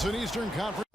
It's an Eastern Conference.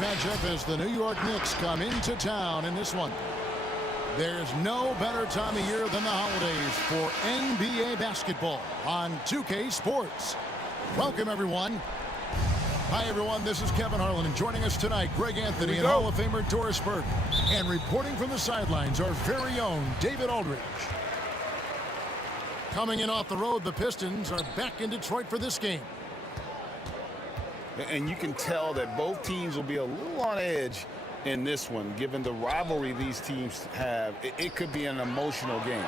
Matchup as the New York Knicks come into town in this one. There's no better time of year than the holidays for NBA basketball on 2K Sports. Welcome, everyone. Hi, everyone. This is Kevin Harlan, and joining us tonight, Greg Anthony and Hall of Famer Doris Burke. And reporting from the sidelines, our very own David Aldridge. Coming in off the road, the Pistons are back in Detroit for this game. And you can tell that both teams will be a little on edge in this one, given the rivalry these teams have. It could be an emotional game.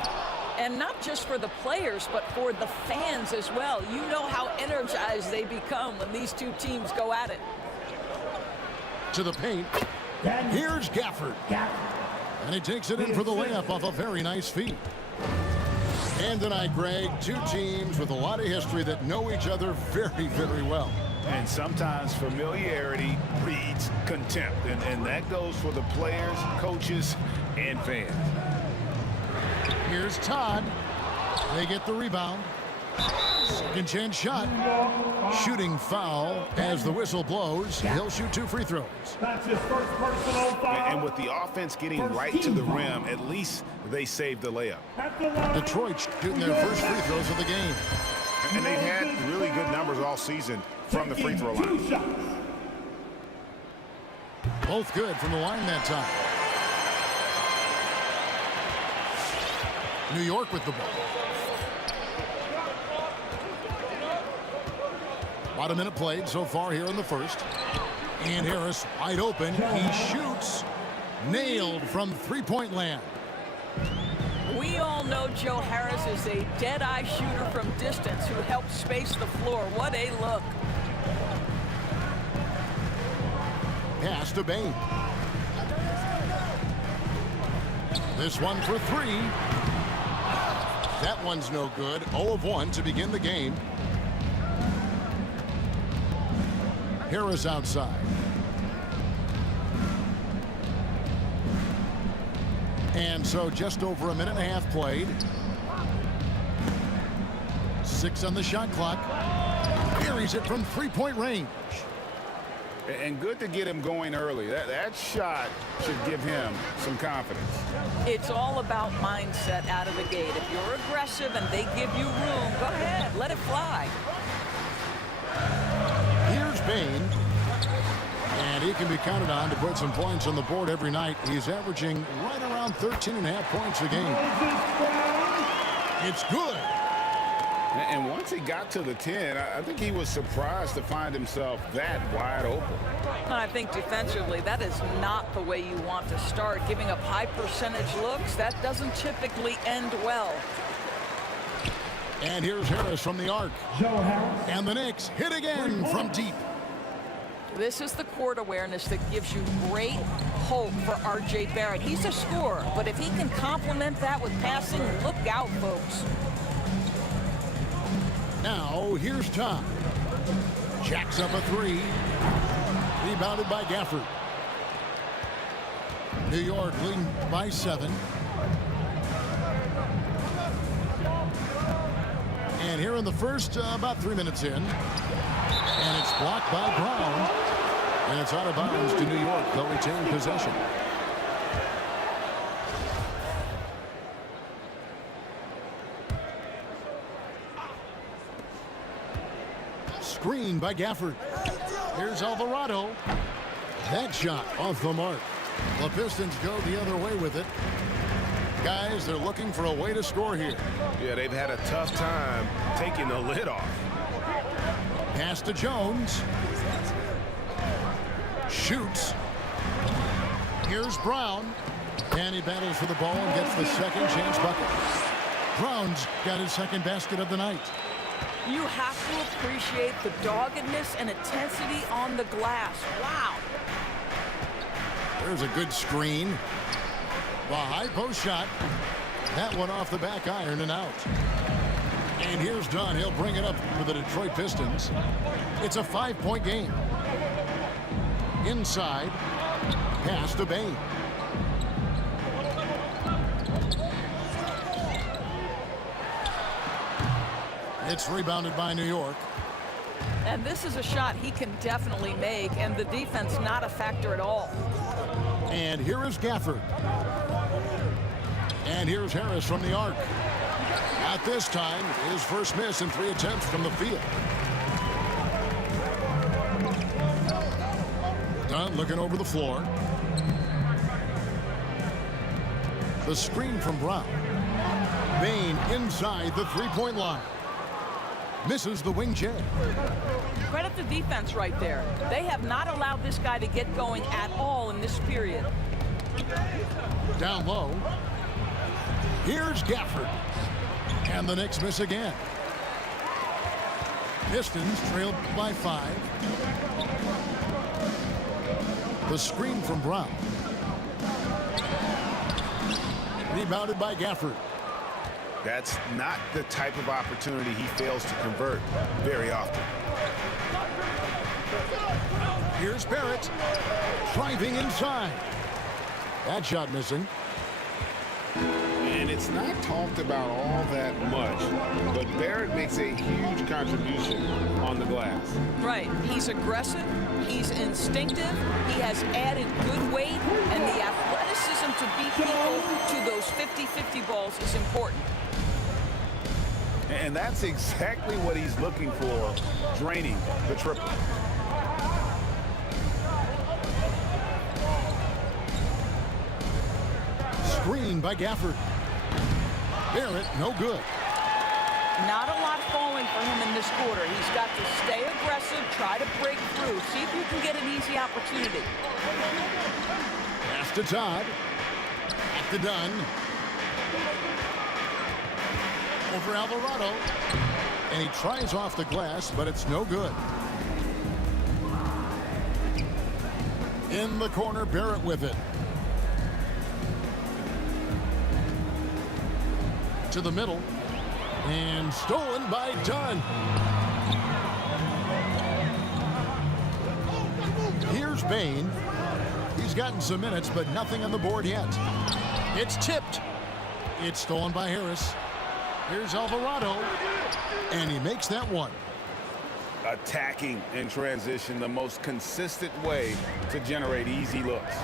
And not just for the players, but for the fans as well. You know how energized they become when these two teams go at it. To the paint. Here's Gafford. And he takes it in for the layup off a very nice feed. And tonight, Greg, two teams with a lot of history that know each other very, very well. And sometimes familiarity breeds contempt. And that goes for the players, coaches, and fans. Here's Todd. They get the rebound. Second chance shot. Shooting foul as the whistle blows. He'll shoot 2 free throws. That's his first personal foul. And with the offense getting right to the rim, at least they saved the layup. Detroit shooting their first free throws of the game. And they've had really good numbers all season from the free throw line. Both good from the line that time. New York with the ball. About a minute played so far here in the first. And Harris wide open. He shoots. Nailed from three-point land. We all know Joe Harris is a dead-eye shooter from distance who helps space the floor. What a look. Pass to Bain. This one for 3. That one's no good. 0 of 1 to begin the game. Harris outside. And so just over a minute and a half played. 6 on the shot clock. Carries it from three-point range. And good to get him going early. That shot should give him some confidence. It's all about mindset out of the gate. If you're aggressive and they give you room, go ahead, let it fly. Here's Bain. And he can be counted on to put some points on the board every night. He's averaging right around 13.5 points a game. It's good. And once he got to the 10, I think he was surprised to find himself that wide open. I think defensively, that is not the way you want to start. Giving up high percentage looks, that doesn't typically end well. And here's Harris from the arc. Joe Harris. And the Knicks hit again from deep. This is the court awareness that gives you great hope for R.J. Barrett. He's a scorer, but if he can complement that with passing, look out, folks. Now, here's Tom. Jacks up a three. Rebounded by Gafford. New York leading by 7. And here in the first, about 3 minutes in. And it's blocked by Brown. And it's out of bounds to New York. They'll retain possession. Screen by Gafford. Here's Alvarado. That shot off the mark. The Pistons go the other way with it. Guys, they're looking for a way to score here. Yeah, they've had a tough time taking the lid off. Pass to Jones. Shoots. Here's Brown. And he battles for the ball and gets the second chance bucket. Brown's got his second basket of the night. You have to appreciate the doggedness and intensity on the glass. Wow. There's a good screen. The high post shot. That one off the back iron and out. And here's Dunn. He'll bring it up for the Detroit Pistons. It's a 5-point game. Inside. Pass to Bain. It's rebounded by New York. And this is a shot he can definitely make, and the defense not a factor at all. And here is Gafford. And here's Harris from the arc. At this time, his first miss in 3 attempts from the field. Dunn looking over the floor. The screen from Brown. Bain inside the three-point line. Misses the wing J. Credit the defense right there. They have not allowed this guy to get going at all in this period. Down low. Here's Gafford. And the Knicks miss again. Pistons trailed by 5. The screen from Brown. Rebounded by Gafford. That's not the type of opportunity he fails to convert very often. Here's Barrett. Driving inside. That shot missing. And it's not talked about all that much, but Barrett makes a huge contribution on the glass. Right. He's aggressive. He's instinctive. He has added good weight, and the athleticism to beat people to those 50-50 balls is important. And that's exactly what he's looking for, draining the triple. Screen by Gafford. Barrett, no good. Not a lot falling for him in this quarter. He's got to stay aggressive, try to break through, see if you can get an easy opportunity. Pass to Todd. Back to Dunn. Over Alvarado. And he tries off the glass, but it's no good. In the corner, Barrett with it. To the middle. And stolen by Dunn. Here's Bain. He's gotten some minutes, but nothing on the board yet. It's tipped. It's stolen by Harris. Here's Alvarado. And he makes that one. Attacking in transition, the most consistent way to generate easy looks.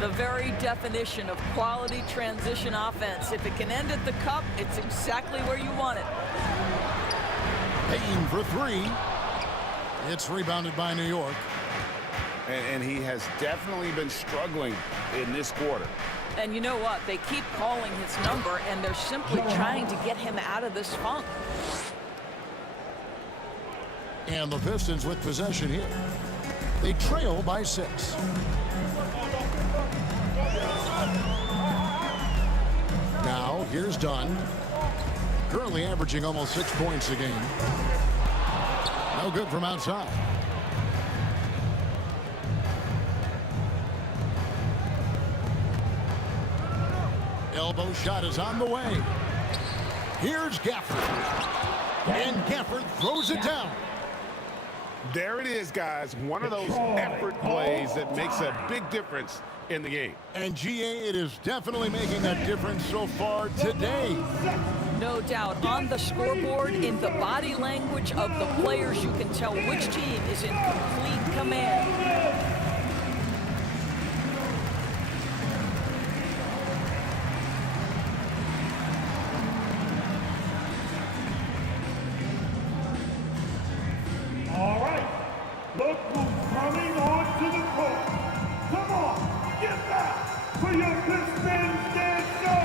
The very definition of quality transition offense. If it can end at the cup, it's exactly where you want it. Payne for 3. It's rebounded by New York. And he has definitely been struggling in this quarter. And you know what? They keep calling his number, and they're simply trying to get him out of this funk. And the Pistons with possession here. They trail by 6. Now, here's Dunn. Currently averaging almost 6 points a game. No good from outside. Elbow shot is on the way. Here's Gafford. And Gafford throws it down. There it is, guys. One of those effort plays that makes a big difference in the game. And GA, it is definitely making a difference so far today. No doubt. On the scoreboard, in the body language of the players, you can tell which team is in complete command. All right. Look who's coming onto the court. Come on, get back for your Pistons dancer.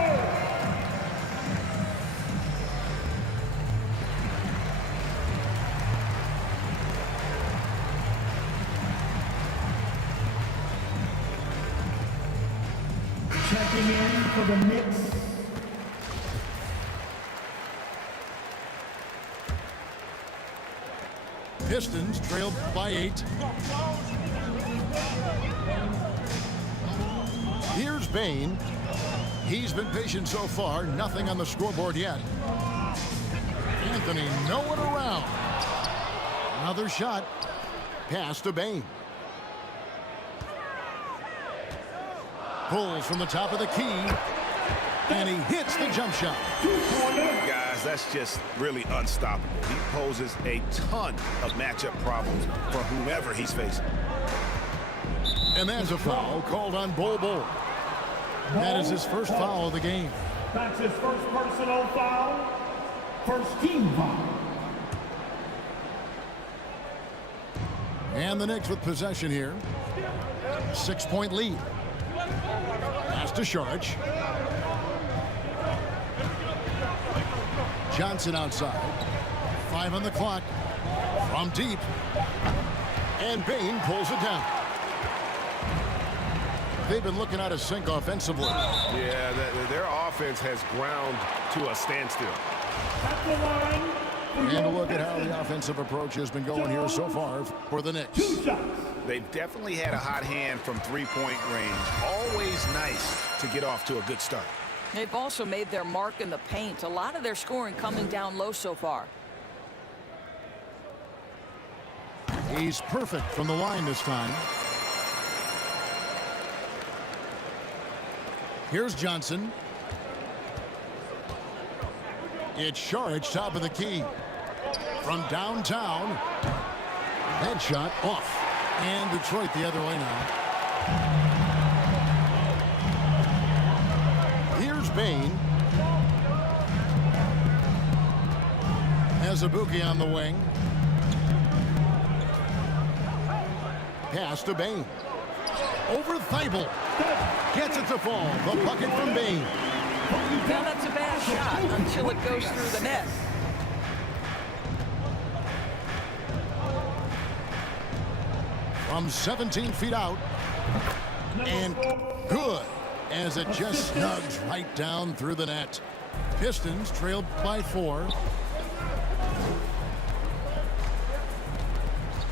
Checking in for the Knicks. Pistons trail by 8. Here's Bain. He's been patient so far. Nothing on the scoreboard yet. Anthony nowhere around. Another shot. Pass to Bain. Pulls from the top of the key. And he hits the jump shot. Guys, that's just really unstoppable. He poses a ton of matchup problems for whomever he's facing. And that's a foul called on Bol Bol. That is his first foul of the game. That's his first personal foul. First team foul. And the Knicks with possession here. 6-point lead. Pass to Saric. Johnson outside. 5 on the clock. From deep. And Bain pulls it down. They've been looking out of sync offensively. Yeah, their offense has ground to a standstill. At the line. And a look at how the offensive approach has been going here so far for the Knicks. 2 shots. They've definitely had a hot hand from three-point range. Always nice to get off to a good start. They've also made their mark in the paint. A lot of their scoring coming down low so far. He's perfect from the line this time. Here's Johnson. It's Saric, top of the key. From downtown. Headshot off. And Detroit the other way now. Here's Bain. Azubuike on the wing. Pass to Bain. Over Thibault. Gets it to fall. The bucket from Bain. Now that's a bad shot until it goes through the net. From 17 feet out. And good. As it just snugs right down through the net. Pistons trailed by 4.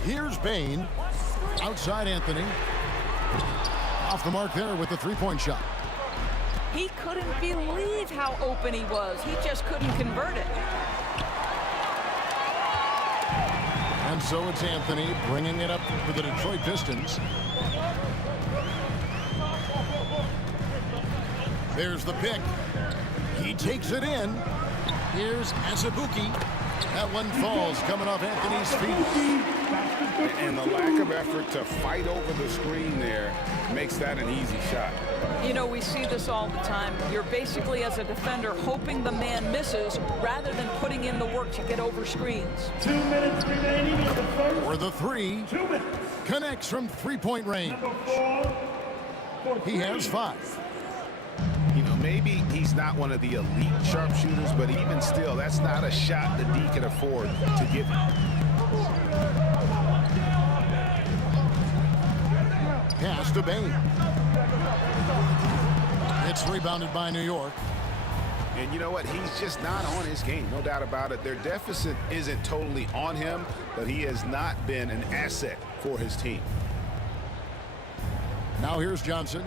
Here's Bain. Outside Anthony. Off the mark there with the three-point shot. He couldn't believe how open he was. He just couldn't convert it. And so it's Anthony bringing it up for the Detroit Pistons. There's the pick. He takes it in. Here's Azubuike. That one falls coming off Anthony's feet. And the lack of effort to fight over the screen there makes that an easy shot. You know, we see this all the time. You're basically, as a defender, hoping the man misses rather than putting in the work to get over screens. 2 minutes remaining in the first. For the 3. 2 minutes. Connects from three-point range. Number 4. He has 5. You know, maybe he's not one of the elite sharpshooters, but even still, that's not a shot that D can afford to give him. Pass to Bain. It's rebounded by New York. And you know what? He's just not on his game. No doubt about it. Their deficit isn't totally on him, but he has not been an asset for his team. Now here's Johnson.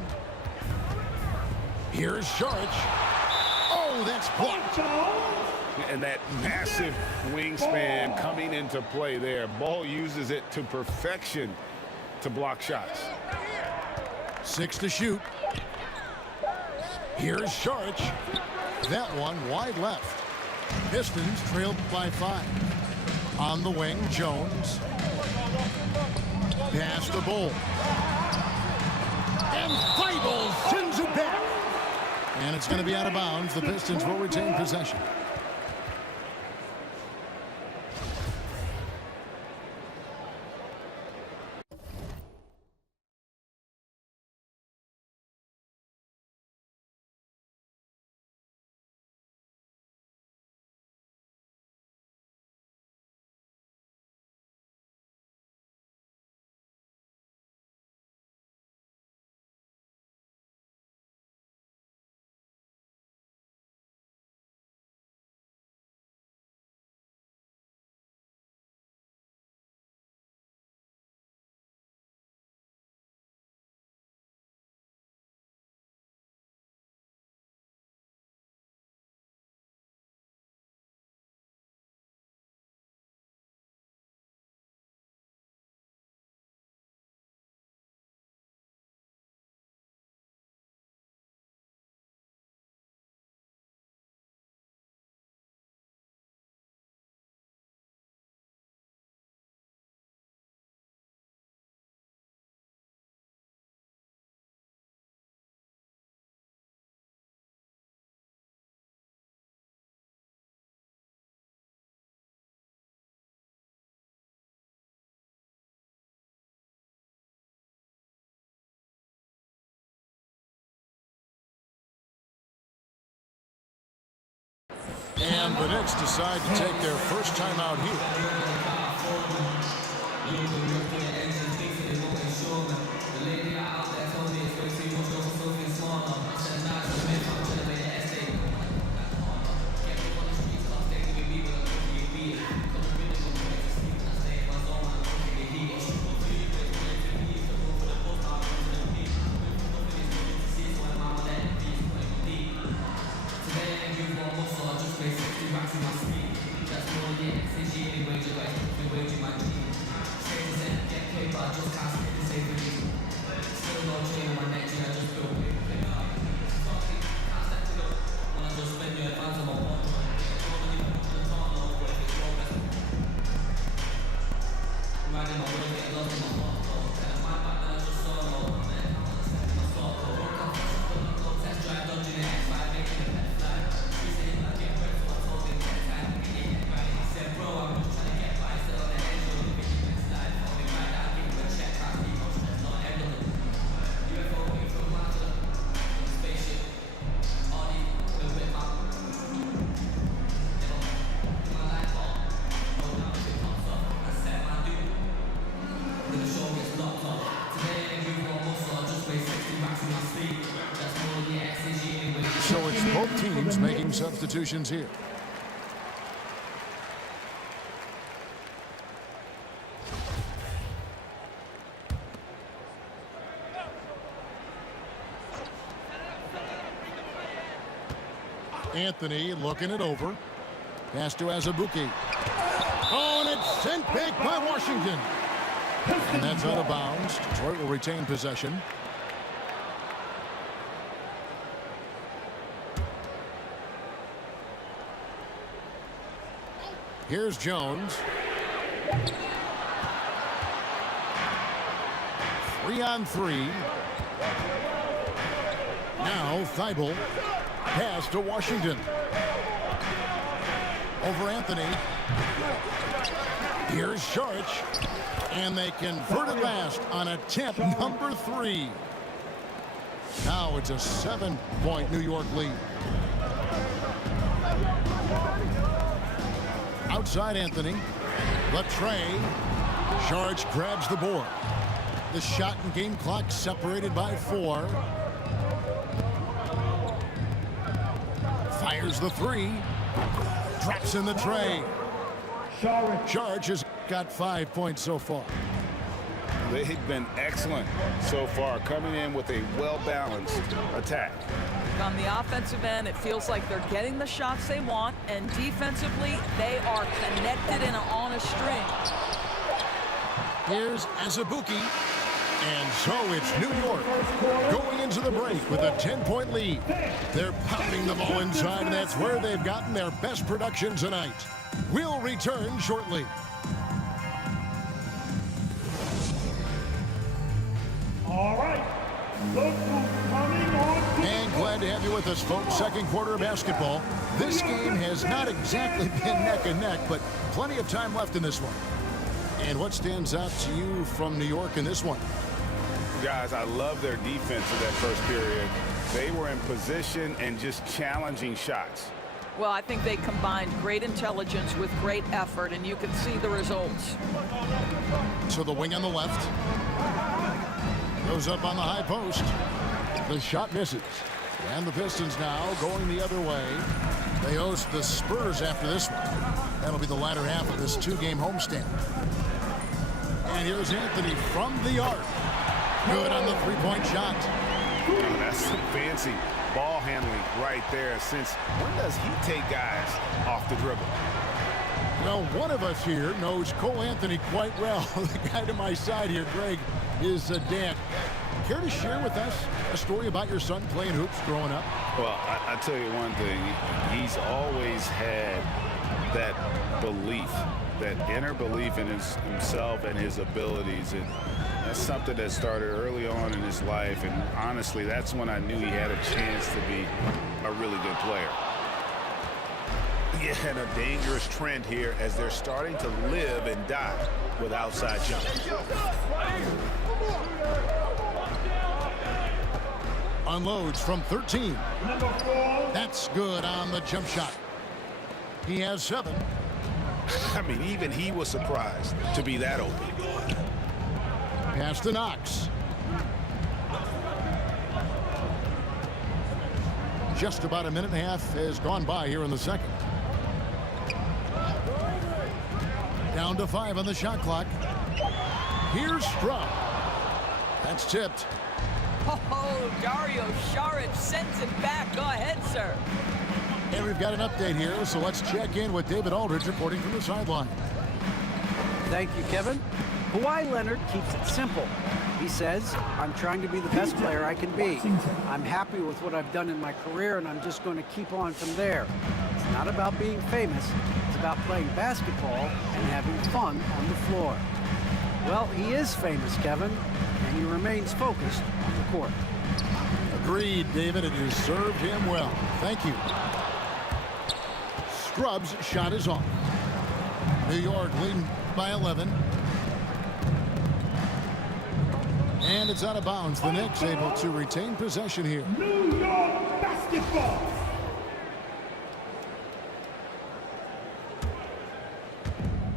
Here's Sharch. Oh, that's blocked. And that massive wingspan coming into play there. Ball uses it to perfection to block shots. 6 to shoot. Here's Sharch. That one wide left. Pistons trailed by 5. On the wing, Jones. Pass to Bull. And Feibel sends it back. And it's going to be out of bounds. The Pistons will retain possession. And the Knicks decide to take their first time out here. So it's both teams making substitutions here. Anthony looking it over. Pass to Azubuike. Oh, and it's sent back by Washington. And that's out of bounds. Detroit will retain possession. Here's Jones. 3-on-3. Now Thibault. Pass to Washington. Over Anthony. Here's Sharch. And they convert it last on attempt number 3. Now it's a 7-point New York lead. Outside Anthony. The tray. Sharge grabs the board. The shot and game clock separated by 4. Fires the 3. Drops in the tray. Sharge has got 5 points so far. They've been excellent so far, coming in with a well-balanced attack. On the offensive end, it feels like they're getting the shots they want, and defensively, they are connected and on a string. Here's Azubuike. And so it's New York going into the break with a 10-point lead. They're pounding the ball inside, and that's where they've gotten their best production tonight. We'll return shortly. All right. Look who's coming on to And glad to have you with us, folks. Second quarter of basketball. This game has not exactly been neck and neck, but plenty of time left in this one. And what stands out to you from New York in this one? Guys, I love their defense in that first period. They were in position and just challenging shots. Well, I think they combined great intelligence with great effort, and you can see the results. To the wing on the left. Goes up on the high post. The shot misses. And the Pistons now going the other way. They host the Spurs after this one. That'll be the latter half of this 2-game homestand. And here's Anthony from the arc. Good on the 3-point shot. Oh, that's some fancy ball handling right there. Since when does he take guys off the dribble? Well, one of us here knows Cole Anthony quite well. The guy to my side here, Greg, is Dan. Care to share with us a story about your son playing hoops growing up? Well, I tell you one thing. He's always had that belief, that inner belief in himself and his abilities. And that's something that started early on in his life. And honestly, that's when I knew he had a chance to be a really good player. Yeah, and a dangerous trend here as they're starting to live and die with outside jumpers. Unloads from 13. That's good on the jump shot. He has 7. I mean, even he was surprised to be that open. Pass to Knox. Just about a minute and a half has gone by here in the second. Down to 5 on the shot clock. Here's Strupp. That's tipped. Oh, Dario Saric sends it back. Go ahead, sir. And we've got an update here, so let's check in with David Aldridge reporting from the sideline. Thank you, Kevin. Kawhi Leonard keeps it simple. He says, I'm trying to be the best player I can be. I'm happy with what I've done in my career, and I'm just going to keep on from there. It's not about being famous. It's about playing basketball and having fun on the floor. Well, he is famous, Kevin, and he remains focused on the court. Agreed, David, and you served him well. Thank you. Scrubs' shot is off. New York leading by 11. And it's out of bounds. The Knicks able to retain possession here. New York basketball.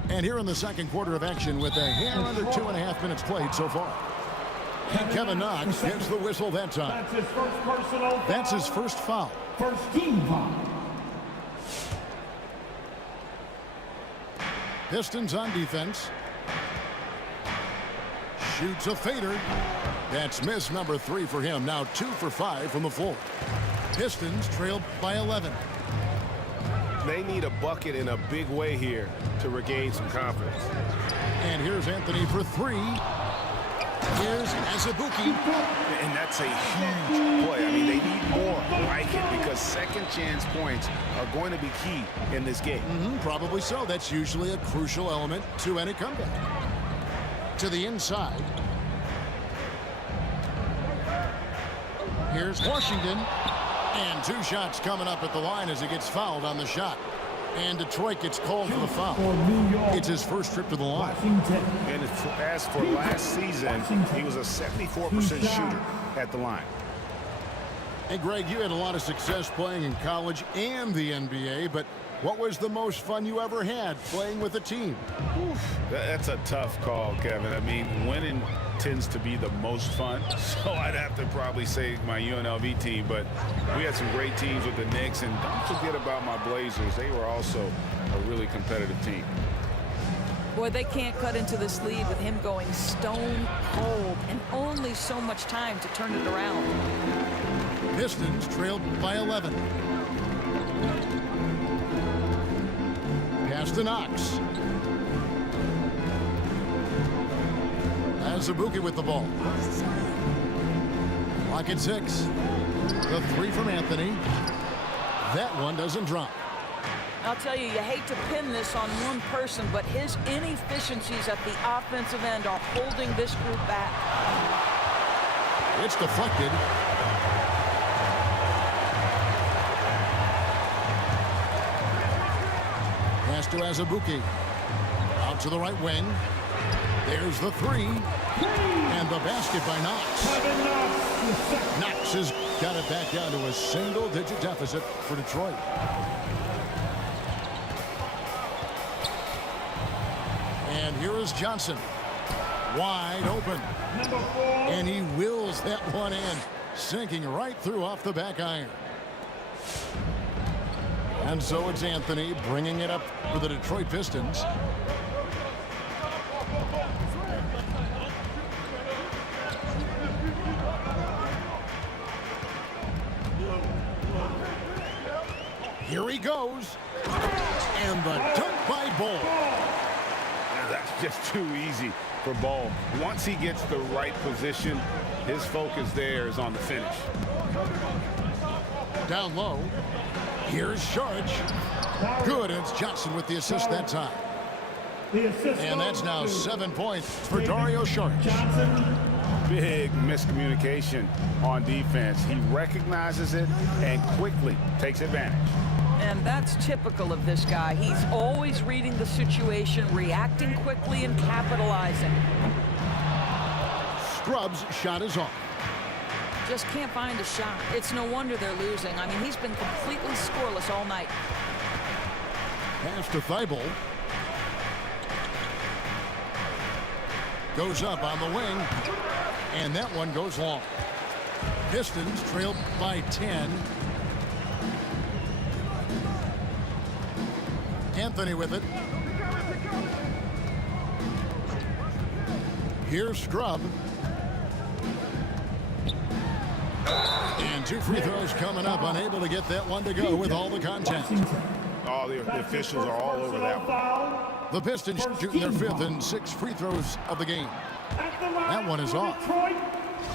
And here in the second quarter of action with a hair under 2.5 minutes played so far. And Kevin Knox gets the whistle that time. That's his first personal foul. That's his first foul. First team foul. Pistons on defense. Shoots a fader. That's miss number 3 for him. Now 2 for 5 from the floor. Pistons trailed by 11. They need a bucket in a big way here to regain some confidence. And here's Anthony for 3. Here's Azubuike. And that's a huge play. I mean, they need more like it because second chance points are going to be key in this game. Probably so. That's usually a crucial element to any comeback. To the inside. Here's Washington. And 2 shots coming up at the line as he gets fouled on the shot. And Detroit gets called for the foul. It's his first trip to the line. And as for last season, he was a 74% shooter at the line. Hey, Greg, you had a lot of success playing in college and the NBA, but what was the most fun you ever had playing with a team? Oof, that's a tough call, Kevin. I mean, winning tends to be the most fun, so I'd have to probably say my UNLV team, but we had some great teams with the Knicks, and don't forget about my Blazers. They were also a really competitive team. Boy, they can't cut into this lead with him going stone cold and only so much time to turn it around. Pistons trailed by 11. Pass to Knox. Azubuike with the ball. Clock at 6. The three from Anthony. That one doesn't drop. I'll tell you, you hate to pin this on one person, but his inefficiencies at the offensive end are holding this group back. It's deflected. Pass to Azubuike. Out to the right wing. There's the three. And the basket by Knox. Knox has got it back down to a single-digit deficit for Detroit. And here is Johnson. Wide open. And he wills that one in. Sinking right through off the back iron. And so it's Anthony bringing it up for the Detroit Pistons. Here he goes. And the dunk by Ball. That's just too easy for Ball. Once he gets the right position, his focus there is on the finish. Down low. Here's Sharge. Good. And it's Johnson with the assist that time. And that's now 7 points for Dario Sharge. Big miscommunication on defense. He recognizes it and quickly takes advantage. And that's typical of this guy. He's always reading the situation, reacting quickly, and capitalizing. Scrubs' shot is off. Just can't find a shot. It's no wonder they're losing. I mean, he's been completely scoreless all night. Pass to Thibault. Goes up on the wing. And that one goes long. Pistons trailed by 10. Anthony with it. Here's Scrub. And two free throws coming up. Unable to get that one to go with all the contact. All the officials are all over that one. The Pistons shooting their fifth and sixth free throws of the game. That one is off.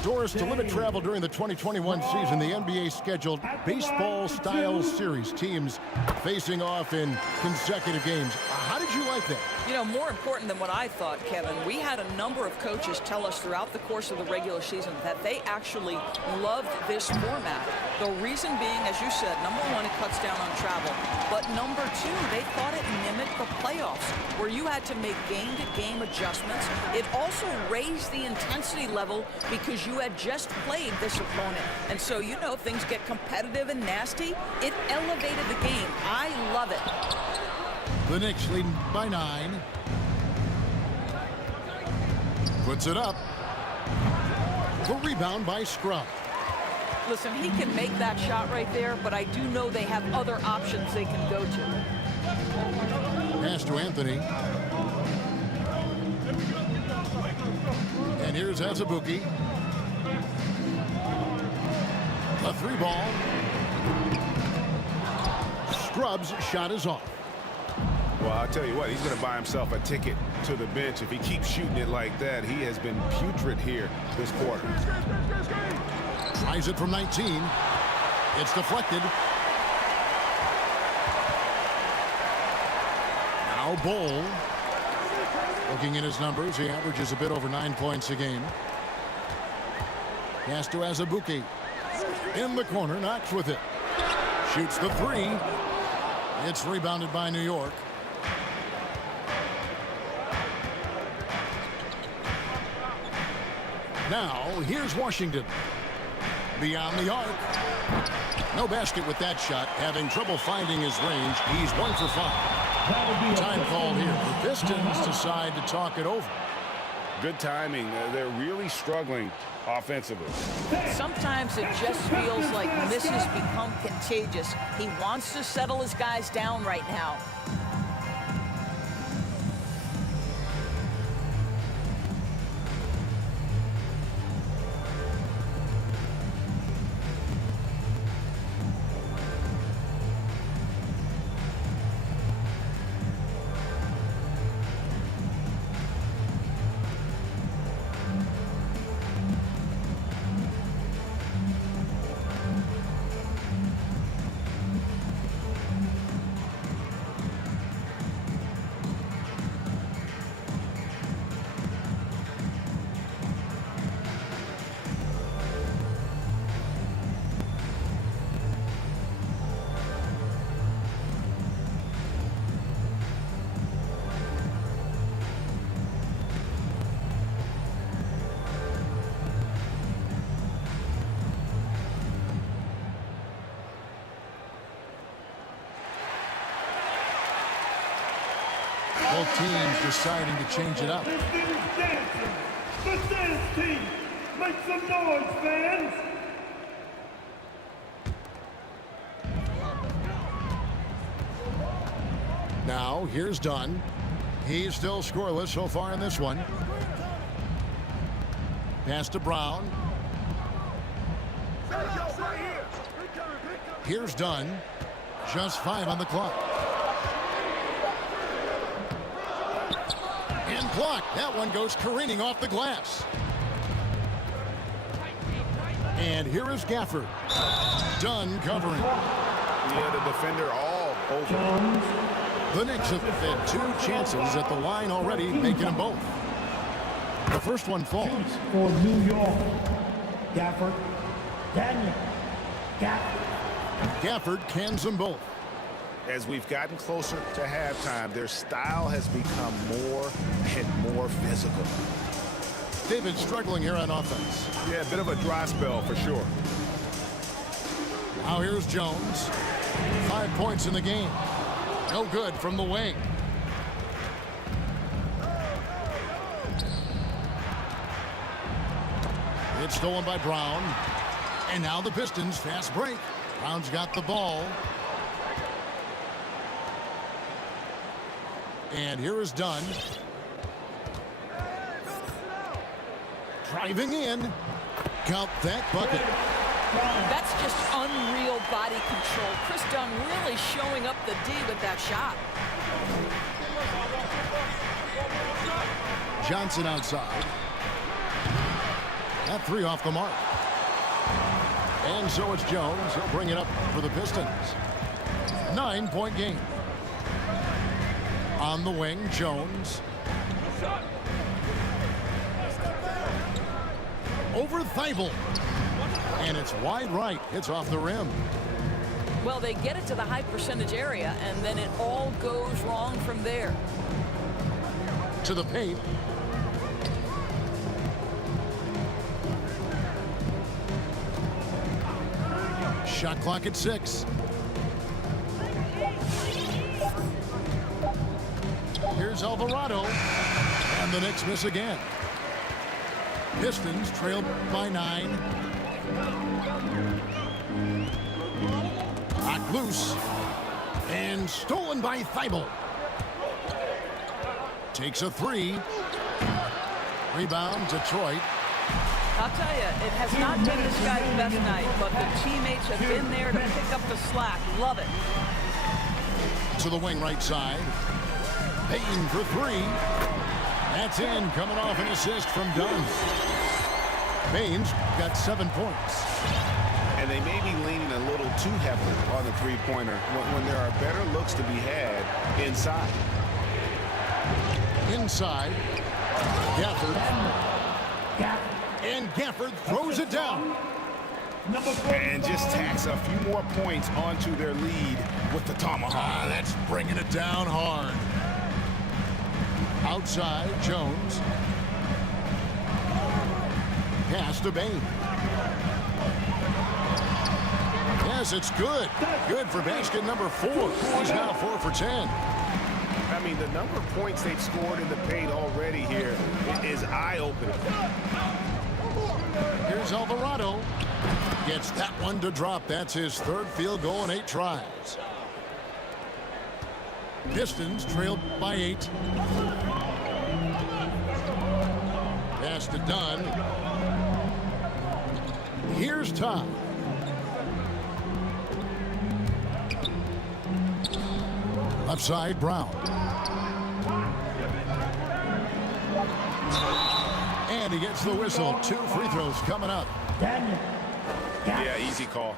Doris, to limit travel during the 2021 season, the NBA scheduled baseball-style series, teams facing off in consecutive games. How did you like that? You know, more important than what I thought, Kevin, we had a number of coaches tell us throughout the course of the regular season that they actually loved this format. The reason being, as you said, number one, it cuts down on travel. But number two, they thought it mimicked the playoffs, where you had to make game-to-game adjustments. It also raised the intensity level because you had just played this opponent. And so, you know, things get competitive and nasty. It elevated the game. I love it. The Knicks leading by 9. Puts it up. The rebound by Scrub. Listen, he can make that shot right there, but I do know they have other options they can go to. Pass to Anthony. And here's Azubuike. A three ball. Scrub's shot is off. Well, I'll tell you what, he's going to buy himself a ticket to the bench. If he keeps shooting it like that, he has been putrid here this quarter. Tries it from 19. It's deflected. Now Bol. Looking at his numbers, he averages a bit over 9 points a game. Pass to Azubuike. In the corner, Knox with it. Shoots the three. It's rebounded by New York. Now, here's Washington. Beyond the arc. No basket with that shot. Having trouble finding his range. He's 1 for 5. Time called here. The Pistons decide to talk it over. Good timing. They're really struggling offensively. Sometimes it just feels like misses become contagious. He wants to settle his guys down right now. Both teams deciding to change it up. Pistons dancing. The dance team. Make some noise, fans. Now, here's Dunn. He's still scoreless so far in this one. Pass to Brown. Here's Dunn. Just 5 on the clock. And blocked. That one goes careening off the glass. And here is Gafford. Dunn covering. Yeah, the defender all over. The Knicks have had 2 chances at the line already, making them both. The first one falls. For New York, Gafford, Daniel, Gafford. Gafford cans them both. As we've gotten closer to halftime, their style has become more and more physical. David struggling here on offense. Yeah, a bit of a dry spell for sure. Now here's Jones. 5 points in the game. No good from the wing. It's stolen by Brown. And now the Pistons fast break. Brown's got the ball. And here is Dunn. Driving in. Count that bucket. That's just unreal body control. Chris Dunn really showing up the D with that shot. Johnson outside. That 3 off the mark. And so it's Jones. He'll bring it up for the Pistons. 9-point game. On the wing, Jones. Over Thibault. And it's wide right. It's off the rim. Well, they get it to the high percentage area, and then it all goes wrong from there. To the paint. Shot clock at 6. Here's Alvarado. And the Knicks miss again. Pistons trail by 9. Knocked loose. And stolen by Thibault. Takes a 3. Rebound, Detroit. I'll tell you, it has not been this guy's best night, but the teammates have been there to pick up the slack. Love it. To the wing right side. Payton for 3. That's in, coming off an assist from Dunn. Baines got 7 points. And they may be leaning a little too heavily on the three-pointer when there are better looks to be had inside. Inside. Gafford. And Gafford throws it down. And just tacks a few more points onto their lead with the tomahawk. That's bringing it down hard. Outside, Jones. Pass to Bain. Yes, it's good. Good for basket number 4. He's now 4 for 10. I mean, the number of points they've scored in the paint already here is eye-opening. Here's Alvarado. Gets that one to drop. That's his 3rd field goal in 8 tries. Pistons trailed by 8. Pass to Dunn. Here's Todd. Left side, Brown. And he gets the whistle. 2 free throws coming up. Yeah, easy call.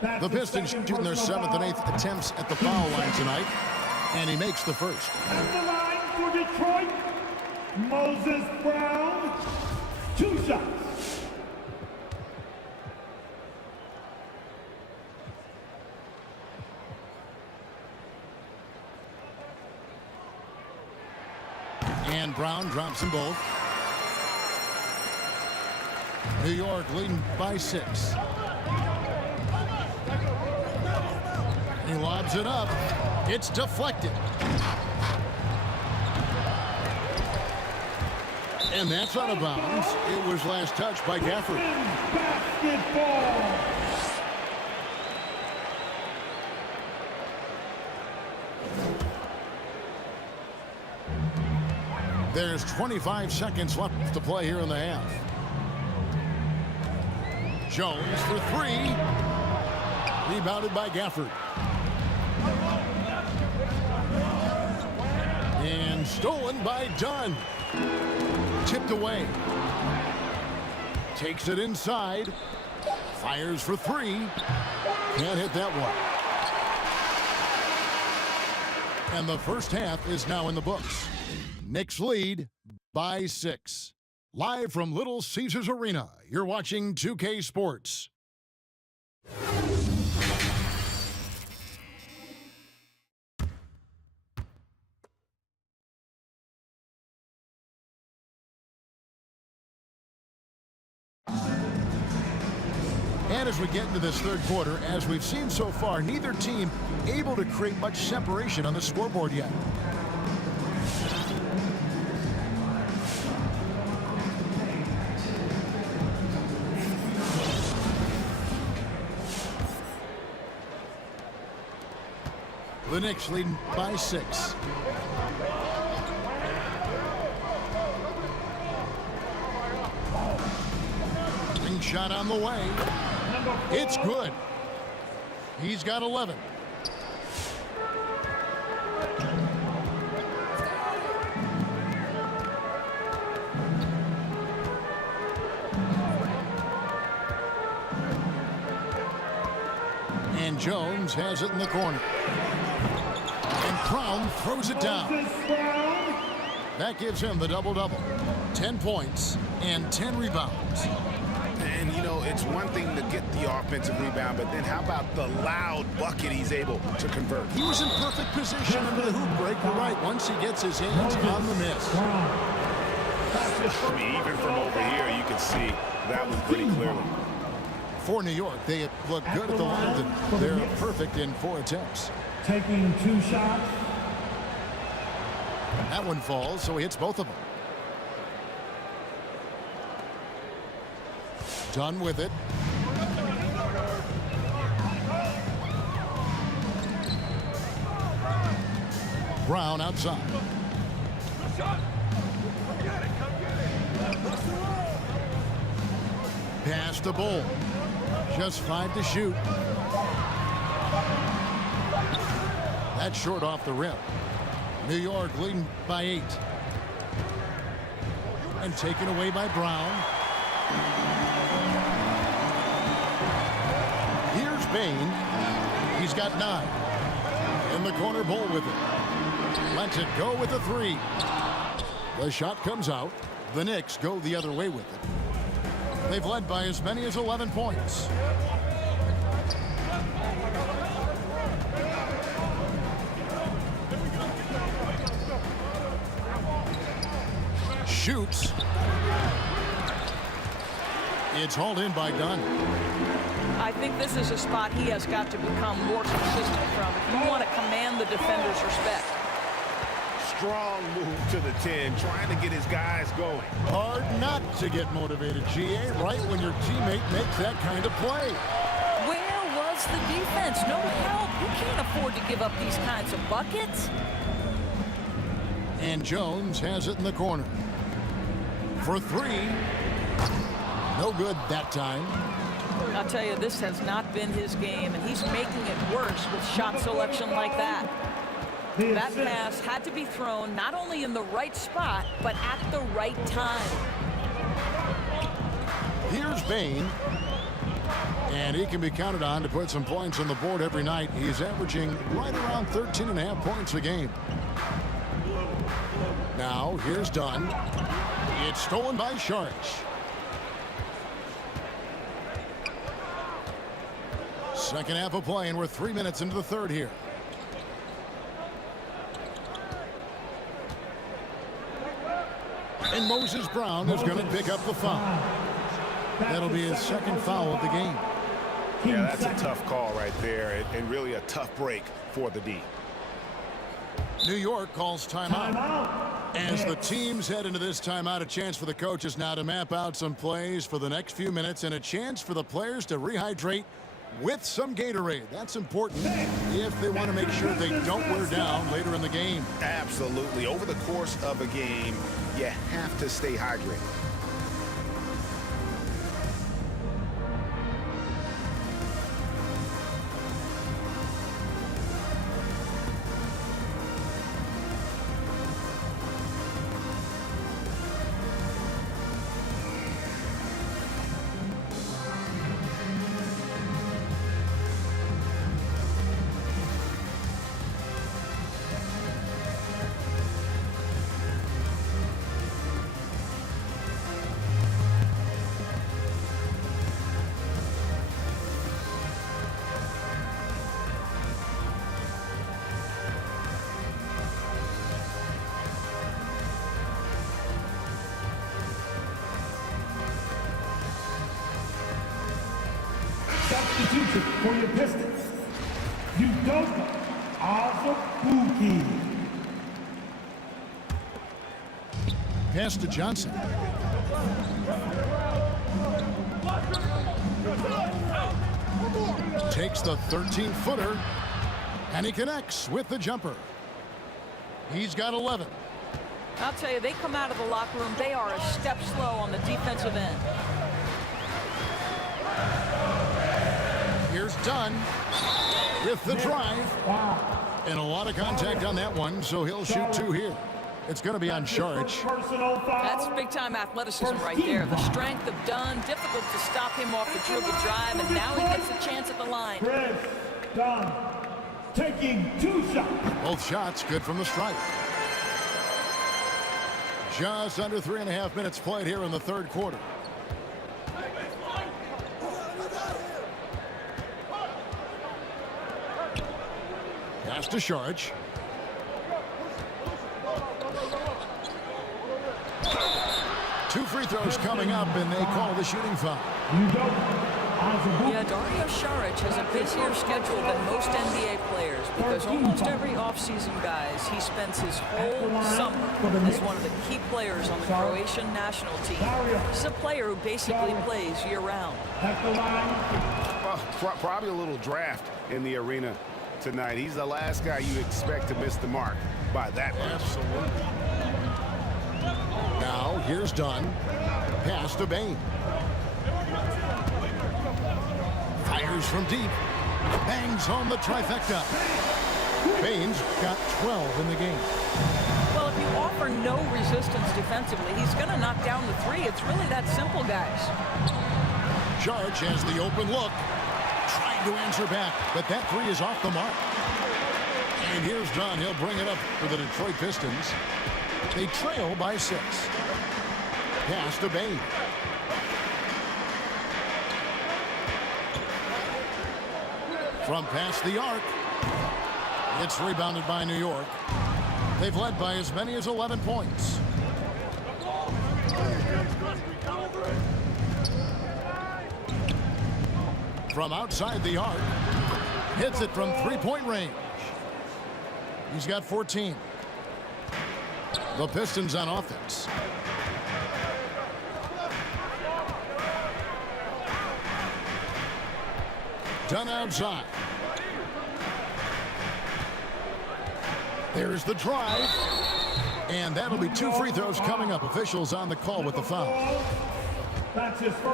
The Pistons shooting their 7th and 8th attempts at the foul line tonight. And he makes the first. At the line for Detroit, Moses Brown, 2 shots. And Brown drops them both. New York leading by 6. He lobs it up. It's deflected. And that's out of bounds. It was last touched by Gafford. Basketball. There's 25 seconds left to play here in the half. Jones for 3. Rebounded by Gafford. And stolen by Dunn. Tipped away. Takes it inside. Fires for 3. Can't hit that one. And the first half is now in the books. Knicks lead by 6. Live from Little Caesars Arena, you're watching 2K Sports. And as we get into this 3rd quarter, as we've seen so far, neither team able to create much separation on the scoreboard yet. The Knicks leading by 6. Ring shot on the way. It's good. He's got 11. And Jones has it in the corner. And Brown throws it down. That gives him the double-double. 10 points and 10 rebounds. And, you know, it's one thing to get the offensive rebound, but then how about the loud bucket he's able to convert? He was in perfect position under the hoop break. You're right, once he gets his hands on the miss. I mean, even from over here, you can see that one pretty clearly. For New York, they look good at the line. And they're perfect in 4 attempts. Taking 2 shots. That one falls, so he hits both of them. Done with it. Brown outside. Pass to Bull. Just 5 to shoot. That's short off the rim. New York leading by 8. And taken away by Brown. Here's Bain. He's got 9. In the corner, Bull with it. Lets it go with a 3. The shot comes out. The Knicks go the other way with it. They've led by as many as 11 points. Shoots. It's hauled in by Dunn. I think this is a spot he has got to become more consistent from if you want to command the defender's respect. Strong move to the 10, trying to get his guys going. Hard not to get motivated, GA, right when your teammate makes that kind of play. Where was the defense? No help. You can't afford to give up these kinds of buckets. And Jones has it in the corner. For three. No good that time. I'll tell you, this has not been his game, and he's making it worse with shot selection like that. That pass had to be thrown not only in the right spot, but at the right time. Here's Bain. And he can be counted on to put some points on the board every night. He's averaging right around 13.5 points a game. Now, here's Dunn. It's stolen by Sharch. Second half of play, and we're 3 minutes into the third here. And Moses Brown is going to pick up the foul. That'll be his second foul of the game. Yeah, that's a tough call right there, and really a tough break for the D. New York calls timeout. As the teams head into this timeout, a chance for the coaches now to map out some plays for the next few minutes and a chance for the players to rehydrate with some Gatorade. That's important if they want to make sure they don't wear down later in the game. Absolutely. Over the course of a game, you have to stay hydrated. Substitution for your Pistons. Udoka Azubuike. Pass to Johnson. Takes the 13-footer, and he connects with the jumper. He's got 11. I'll tell you, they come out of the locker room, they are a step slow on the defensive end. Here's Dunn with the drive. And a lot of contact on that one, so he'll shoot two here. It's going to be on Sharch. That's big-time athleticism right there. The strength of Dunn, difficult to stop him off the dribble drive, and now he gets a chance at the line. Chris Dunn taking 2 shots. Both shots good from the stripe. Just under 3.5 minutes played here in the third quarter. Pass to Sharch. Two free throws coming up, and they call the shooting foul. Yeah, Dario Saric has a busier schedule than most NBA players because almost every offseason, guys, he spends his whole summer as one of the key players on the Croatian national team. He's a player who basically plays year-round. Well, probably a little draft in the arena tonight. He's the last guy you expect to miss the mark by that much. Absolutely. Now, here's Dunn. Pass to Bain. Fires from deep. Bangs home the trifecta. Bain's got 12 in the game. Well, if you offer no resistance defensively, he's going to knock down the three. It's really that simple, guys. Sharch has the open look. Trying to answer back, but that three is off the mark. And here's Dunn. He'll bring it up for the Detroit Pistons. They trail by 6. Pass to Bain. From past the arc. It's rebounded by New York. They've led by as many as 11 points. from outside the arc. Hits it from three-point range. He's got 14. The Pistons on offense. Done outside. There's the drive. And that'll be 2 free throws coming up. Officials on the call with the foul.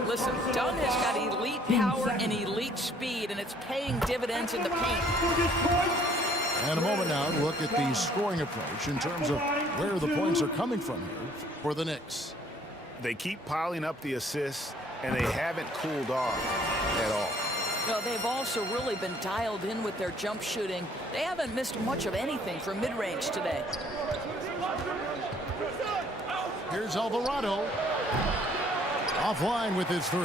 Listen, Dunn has got elite power and elite speed, and it's paying dividends in the paint. And a moment now to look at the scoring approach in terms of where the points are coming from here for the Knicks. They keep piling up the assists, and they haven't cooled off at all. Well, they've also really been dialed in with their jump shooting. They haven't missed much of anything from mid-range today. Here's Alvarado. Offline with his 3.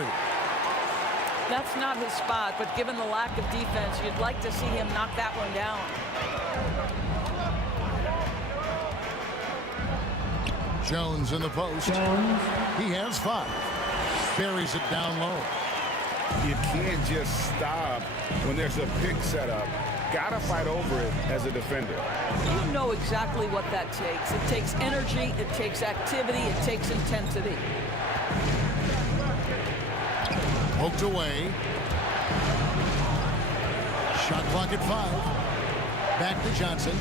That's not his spot, but given the lack of defense, you'd like to see him knock that one down. Jones in the post. He has 5. Buries it down low. You can't just stop when there's a pick set up. Gotta fight over it as a defender. You know exactly what that takes. It takes energy, it takes activity, it takes intensity. Poked away. Shot clock at 5. Back to Johnson.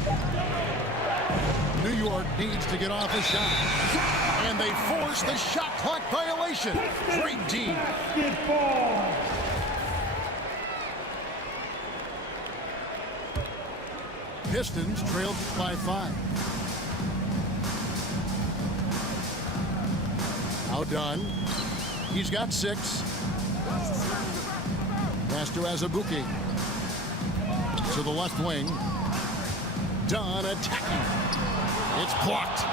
New York needs to get off a shot. And they force the shot clock violation. Great team. Pistons trailed by 5. Outdone. He's got 6. Pass to Azubuike. To the left wing. Dunn attacking. It's blocked.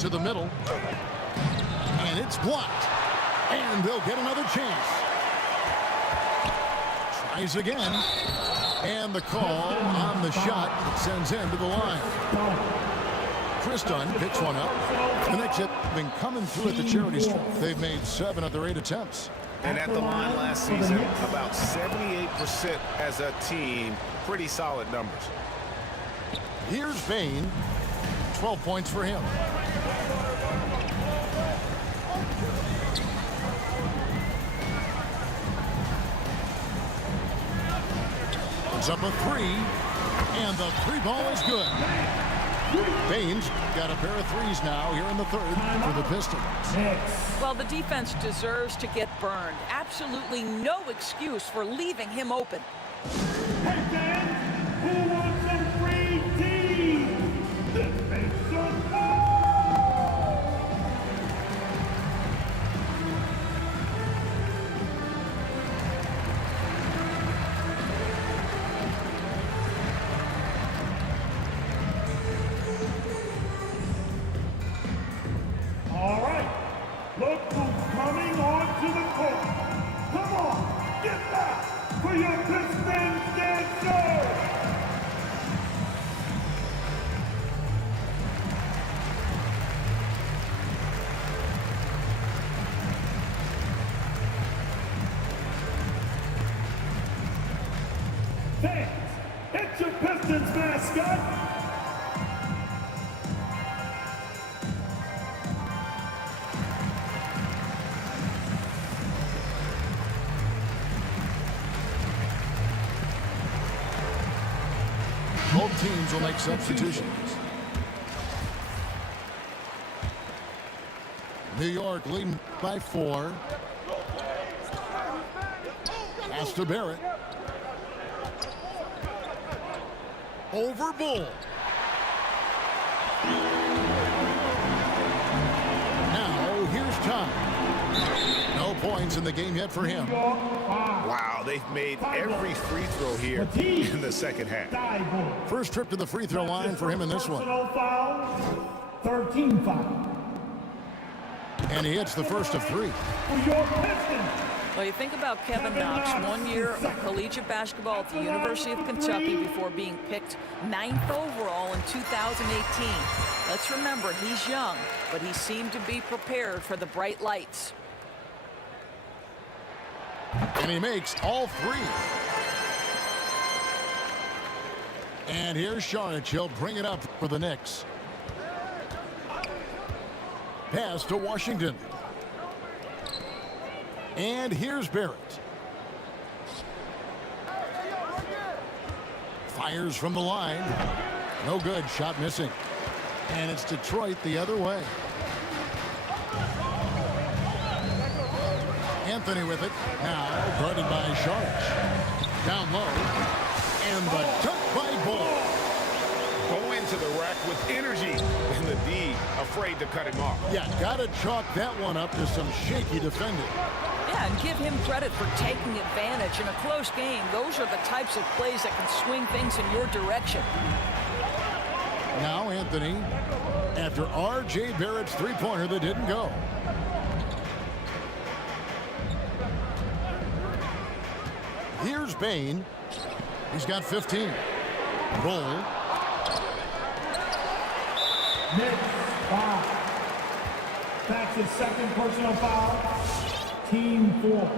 To the middle. And it's blocked. And they'll get another chance. Tries again. And the call on the shot sends him to the line. Chris Dunn picks one up. The Knicks have been coming through at the charity stripe. They've made 7 of their 8 attempts. And at the line last season, about 78% as a team. Pretty solid numbers. Here's Bain. 12 points for him. It's up a 3. And the 3 ball is good. Bain's got a pair of 3s now here in the 3rd for the Pistons. Well, the defense deserves to get burned. Absolutely no excuse for leaving him open. Hey fans, who wants some free tea? This makes some fun! All right, look who's coming onto the court. Come on, get back for your Pistons dancer! Fans, it's your Pistons mascot. Both teams will make substitutions. New York leading by 4. Pass to Barrett. Over Bull. Now here's Tom. No points in the game yet for him. Wow, they've made every free throw here in the second half. First trip to the free throw line for him in this one. 13 foul. And he hits the first of 3. For your Pistons. Well, you think about Kevin Knox, 1 year of collegiate basketball at the University of Kentucky before being picked 9th overall in 2018. Let's remember, he's young, but he seemed to be prepared for the bright lights. And he makes all three. And here's Sharich. He'll bring it up for the Knicks. Pass to Washington. And here's Barrett. Fires from the line. No good. Shot missing. And it's Detroit the other way. Anthony with it. Now guarded by Sharich. Down low. And the dunk by Bull. Go into the rack with energy. And the D afraid to cut him off. Yeah, got to chalk that one up to some shaky defending. Yeah, and give him credit for taking advantage. In a close game, those are the types of plays that can swing things in your direction. Now Anthony, after R.J. Barrett's three-pointer that didn't go. Here's Bain. He's got 15. Bull. Knicks foul. That's his second personal foul. Team 4.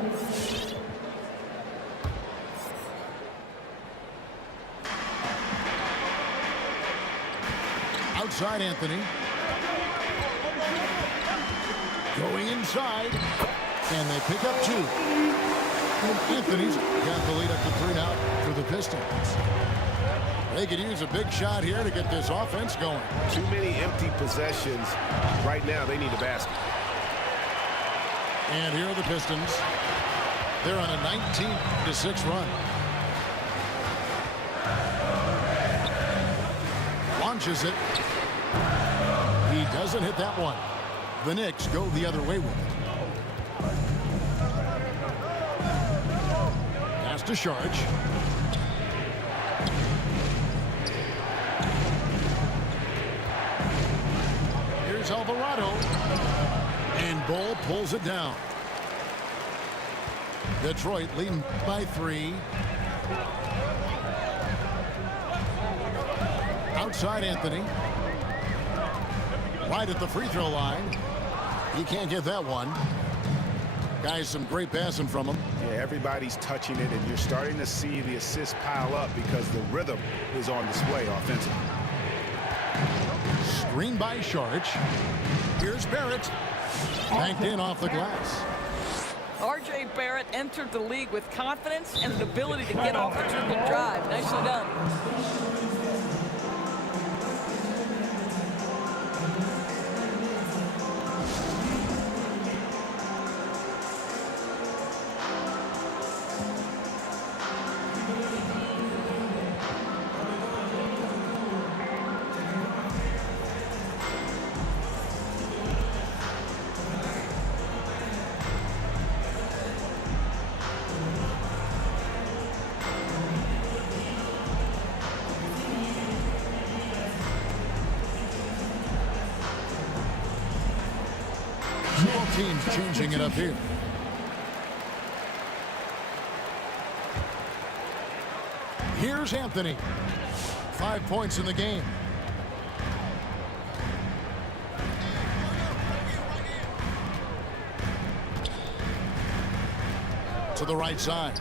Outside Anthony. Going inside. And they pick up 2. Anthony's got the lead up to 3 now for the Pistons. They could use a big shot here to get this offense going. Too many empty possessions. Right now, they need a basket. And here are the Pistons. They're on a 19-6 run. Launches it. He doesn't hit that one. The Knicks go the other way with it. Pass to Sharich. Here's Alvarado. And Bull pulls it down. Detroit leading by 3. Outside Anthony. Right at the free throw line. He can't get that one. Guys, some great passing from him. Yeah, everybody's touching it, and you're starting to see the assists pile up because the rhythm is on display offensively. Screen by Sharich. Here's Barrett. Banked in off the glass. R.J. Barrett entered the league with confidence and an ability to get off the dribble drive. Nicely done. Teams changing it up here. Here's Anthony. 5 points in the game. To the right side.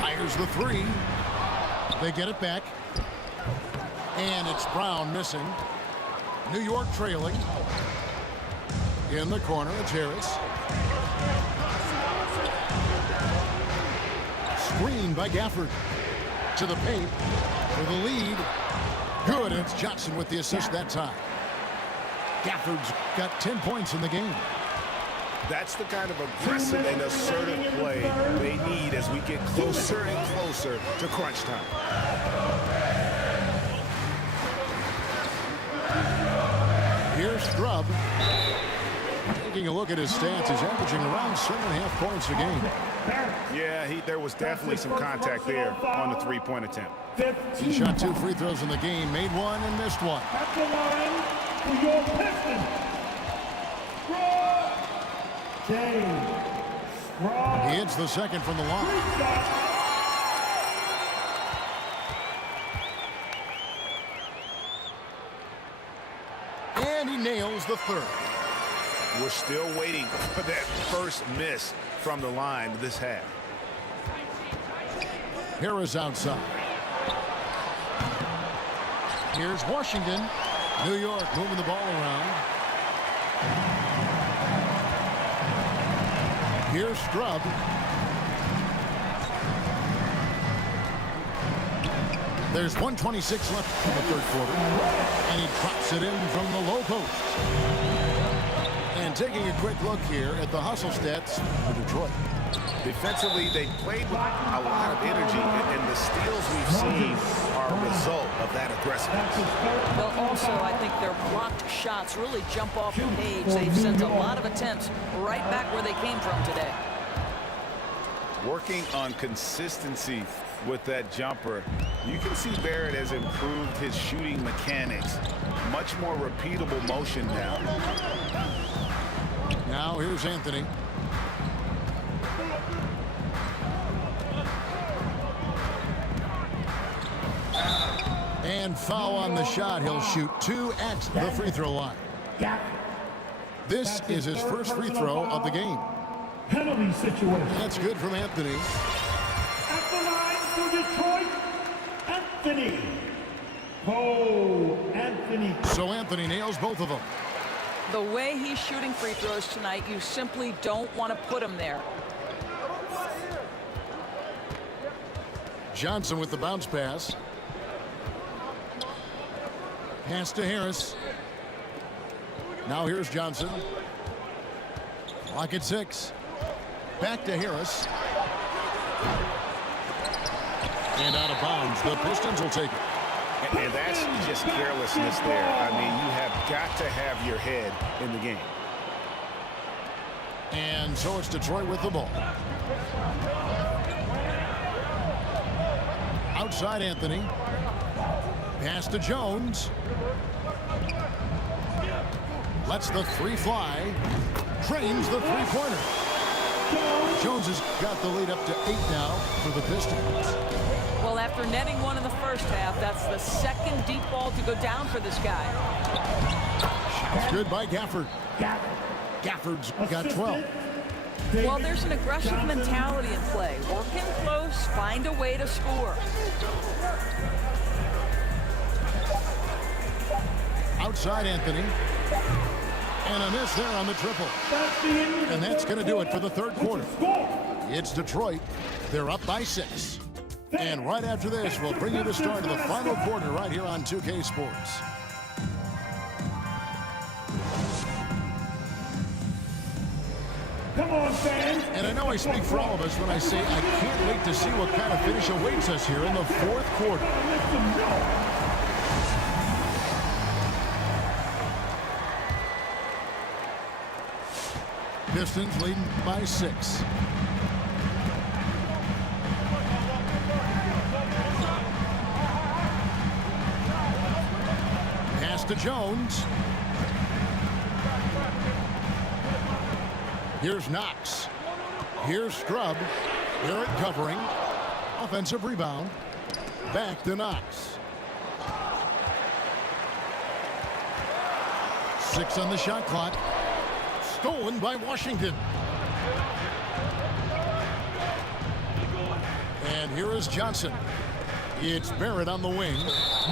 Fires the 3. They get it back. And it's Brown missing. New York trailing. In the corner, it's Harris. Screen by Gafford. To the paint for the lead. Good, and it's Johnson with the assist that time. Gafford's got 10 points in the game. That's the kind of aggressive and assertive play they need as we get closer and closer to crunch time. Here's Scrub. Taking a look at his stats, he's averaging around 7.5 points a game. Yeah, there was definitely some contact there on the three-point attempt. He shot 2 free throws in the game, made 1 and missed 1. At the line for your Pistons. James Scrub. He hits the second from the line. And he nails the third. We're still waiting for that first miss from the line this half. Harris outside. Here's Washington. New York moving the ball around. Here's Scrub. There's 1:26 left in the third quarter. And he drops it in from the low post. And taking a quick look here at the hustle stats for Detroit. Defensively, they played with a lot of energy, and the steals we've seen are a result of that aggressiveness. Well, also, I think their blocked shots really jump off the page. They've sent a lot of attempts right back where they came from today. Working on consistency with that jumper. You can see Barrett has improved his shooting mechanics. Much more repeatable motion now. Now here's Anthony. And foul on the shot. He'll shoot 2 at the free throw line. This is his first free throw of the game. Penalty situation. That's good from Anthony. At the line for Detroit, Anthony. Oh, Anthony. So Anthony nails both of them. The way he's shooting free throws tonight, you simply don't want to put him there. Johnson with the bounce pass. Pass to Harris. Now here's Johnson. Clock at 6. Back to Harris. And out of bounds. The Pistons will take it. And that's just carelessness there. I mean, you have got to have your head in the game. And so it's Detroit with the ball. Outside Anthony. Pass to Jones. Lets the three fly. Drains the three-pointer. Jones has got the lead up to 8 now for the Pistons. Well, after netting one in the first half, that's the second deep ball to go down for this guy. Shot's good by Gafford. Gafford's got 12. Well, there's an aggressive mentality in play. Working close, find a way to score. Outside Anthony. And a miss there on the triple. And that's going to do it for the third quarter. It's Detroit. They're up by 6. And right after this, we'll bring you the start of the final quarter right here on 2K Sports. Come on, fans. And I know I speak for all of us when I say I can't wait to see what kind of finish awaits us here in the fourth quarter. Pistons leading by 6. Pass to Jones. Here's Knox. Here's Scrub. Barrett covering. Offensive rebound. Back to Knox. 6 on the shot clock. Stolen by Washington. And here is Johnson. It's Barrett on the wing.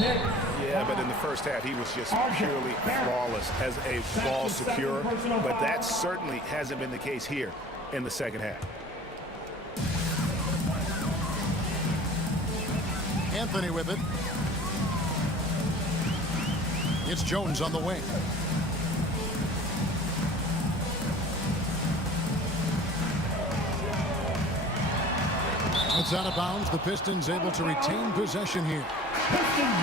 Yeah, but in the first half, he was just purely flawless as a ball secure. But that certainly hasn't been the case here in the second half. Anthony with it. It's Jones on the wing. It's out of bounds. The Pistons able to retain possession here.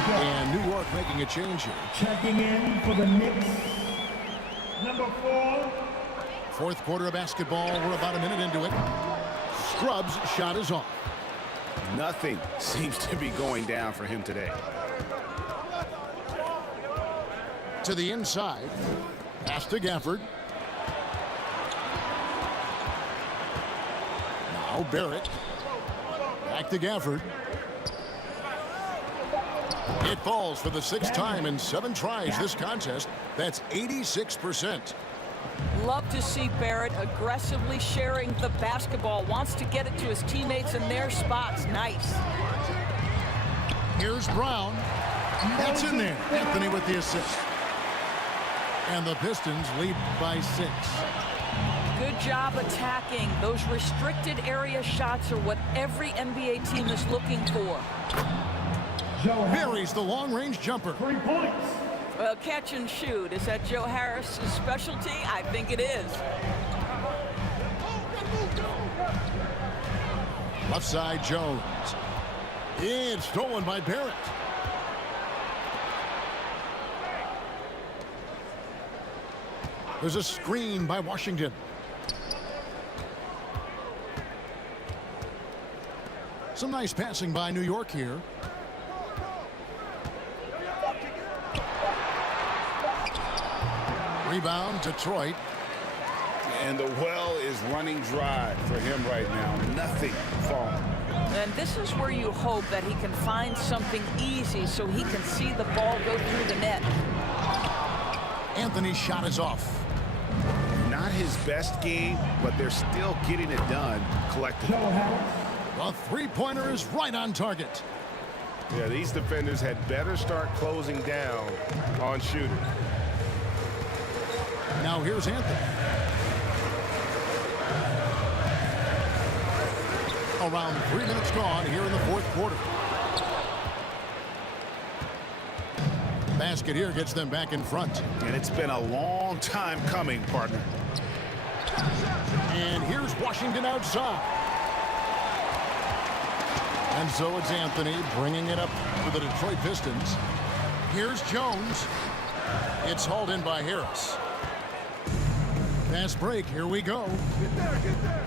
And New York making a change here. Checking in for the Knicks. Number 4. Fourth quarter of basketball. We're about a minute into it. Scrub's shot is off. Nothing seems to be going down for him today. To the inside. Pass to Gafford. Now Barrett. Back to Gafford. It falls for the 6th time in 7 tries this contest. That's 86%. Love to see Barrett aggressively sharing the basketball. Wants to get it to his teammates in their spots. Nice. Here's Brown. That's in there. Anthony with the assist. And the Pistons lead by 6. Good job attacking. Those restricted area shots are what every NBA team is looking for. Buries the long-range jumper. 3 points. Well, catch and shoot. Is that Joe Harris' specialty? I think it is. Left side, Jones. It's stolen by Barrett. There's a screen by Washington. Some nice passing by New York here. Rebound, Detroit. And the well is running dry for him right now. Nothing falling. And this is where you hope that he can find something easy so he can see the ball go through the net. Anthony's shot is off. Not his best game, but they're still getting it done collectively. The three-pointer is right on target. Yeah, these defenders had better start closing down on shooters. Now here's Anthony. Around 3 minutes gone here in the fourth quarter. Basket here gets them back in front. And it's been a long time coming, partner. And here's Washington outside. And so it's Anthony bringing it up for the Detroit Pistons. Here's Jones. It's hauled in by Harris. Fast break. Here we go. Get there.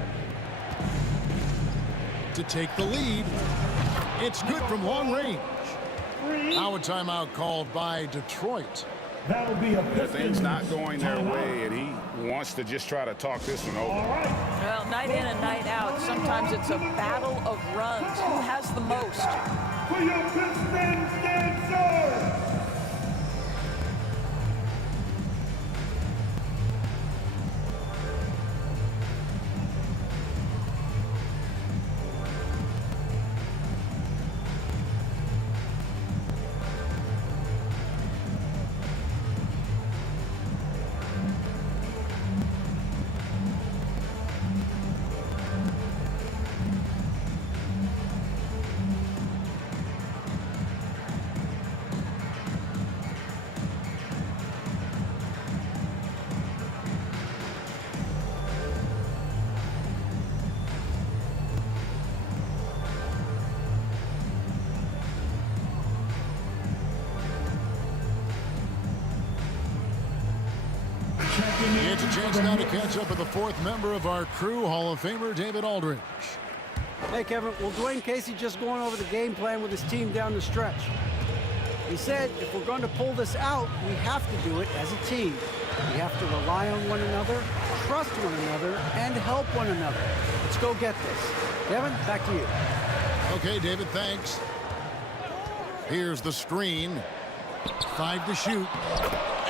To take the lead. It's good from long range. Now a timeout called by Detroit. That'll be a Things not going their way, and he wants to just try to talk this one over. Well, night in and night out, sometimes it's a battle of runs. Who has the most? For your Pistons dancer! It's a chance now to catch up with the fourth member of our crew, Hall of Famer David Aldridge. Hey, Kevin, well, Dwayne Casey just going over the game plan with his team down the stretch. He said if we're going to pull this out, we have to do it as a team. We have to rely on one another, trust one another, and help one another. Let's go get this. Kevin, back to you. Okay, David, thanks. Here's the screen. 5 to shoot.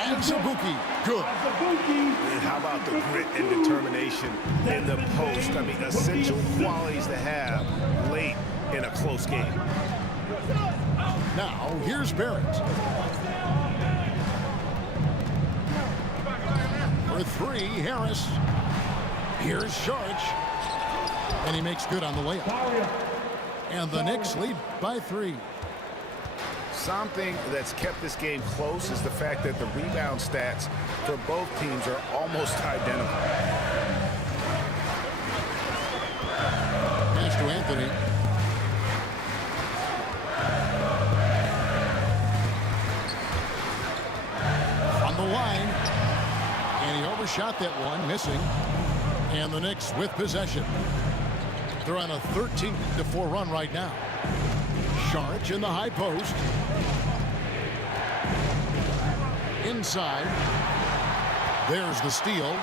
And Zabuki. Good. And how about the grit and determination in the post? I mean, essential qualities to have late in a close game. Now, here's Barrett. For 3, Harris. Here's Sharch. And he makes good on the layup. And the Knicks lead by 3. Something that's kept this game close is the fact that the rebound stats for both teams are almost identical. Pass to Anthony. On the line. And he overshot that one, missing. And the Knicks with possession. They're on a 13-4 run right now. Sharch in the high post. Inside. There's the steal.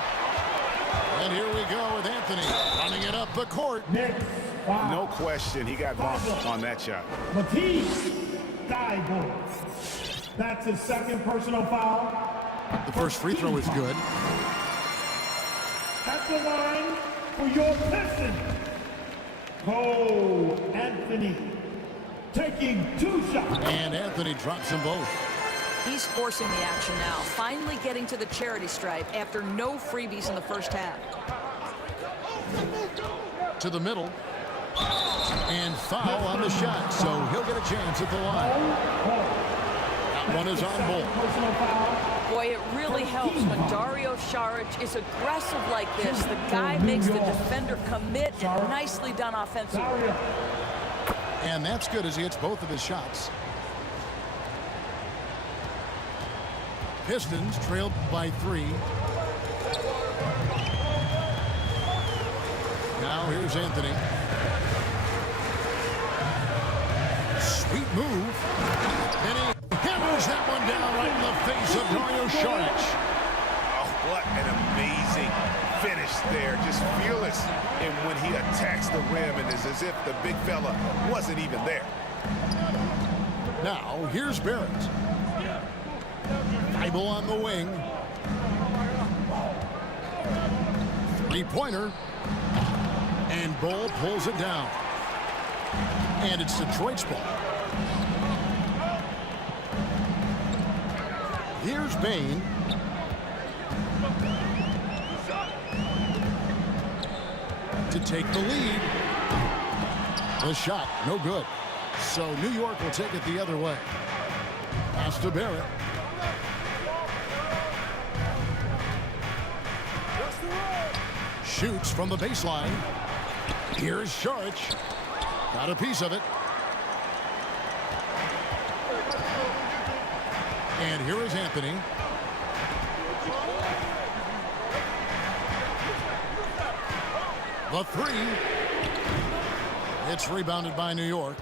And here we go with Anthony running it up the court. No question, he got bumped on that shot. Matisse Thybulle. That's his second personal foul. The first free throw is good. at the line for your Pistons, Cole Anthony, taking 2 shots. And Anthony drops them both. He's forcing the action now, finally getting to the charity stripe after no freebies in the first half. To the middle. And foul on the shot, so he'll get a chance at the line. That one is on Bull. Boy, it really helps when Dario Saric is aggressive like this. The guy makes the defender commit, and nicely done offensively. And that's good as he hits both of his shots. Pistons trailed by 3. Now here's Anthony. Sweet move. And he hammers that one down right in the face of Dario Saric. Oh, what an amazing finish there. Just fearless. And when he attacks the rim, and it's as if the big fella wasn't even there. Now here's Barrett. Bible on the wing. 3-pointer. And Bull pulls it down. And it's Detroit's ball. Here's Bain. To take the lead. The shot, no good. So New York will take it the other way. Pass to Barrett. Shoots from the baseline. Here's Saric. Got a piece of it. And here is Anthony. The 3. It's rebounded by New York.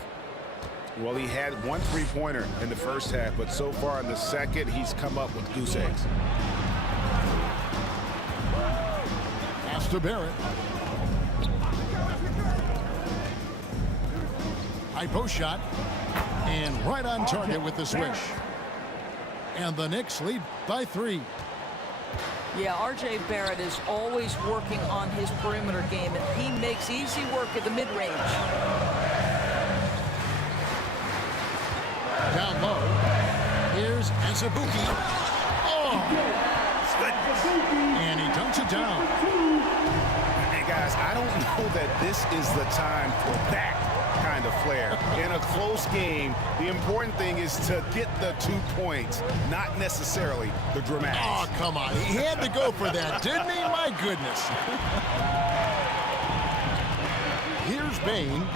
Well, he had 1 3-pointer in the first half, but so far in the second, he's come up with goose eggs. Pass to Barrett. High post shot. And right on target with the swish. And the Knicks lead by 3. Yeah, R.J. Barrett is always working on his perimeter game, and he makes easy work at the mid-range. Down low. Here's Azubuike. Oh! And he dunks it down. Hey, guys, I don't know that this is the time for that kind of flair. In a close game, the important thing is to get the 2 points, not necessarily the dramatics. Oh, come on. He had to go for that, didn't he? My goodness. Here's Bain.